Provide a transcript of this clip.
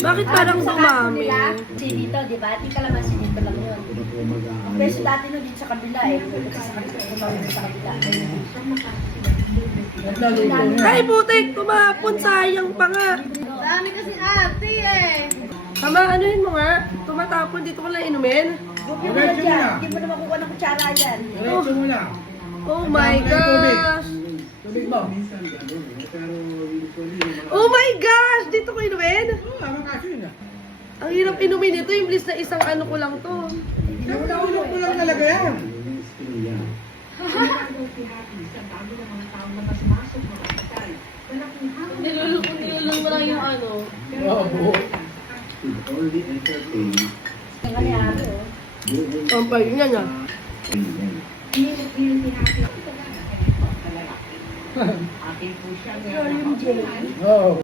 Bakit parang dumami? Si dito, di ba? Di kalamansi dito lang yun. Ang beso dati nun dito sa kabila eh. Kasi sa kabila, kumawin sa kabila. Ay, putik! Tumapon! Sayang pa nga! Dami kasi ate eh. Tama, anuhin mo nga. Tumatapon dito ko lang inumin. Bukyan mo na dyan. Hindi mo na makukuha ng kutsara yan. Diretso mo lang. Oh my gosh! Tubig mo. Oh my gosh! Dito ko inumin? Ang kaso yun ah. Ang hirap inumin ito. Imblis na isang ano ko lang to. Naulog ko lang talaga yan. Nilulong mo lang yung ano. Oo, buo. Ang nangyari oh. Ang pagin niya niya. Oo.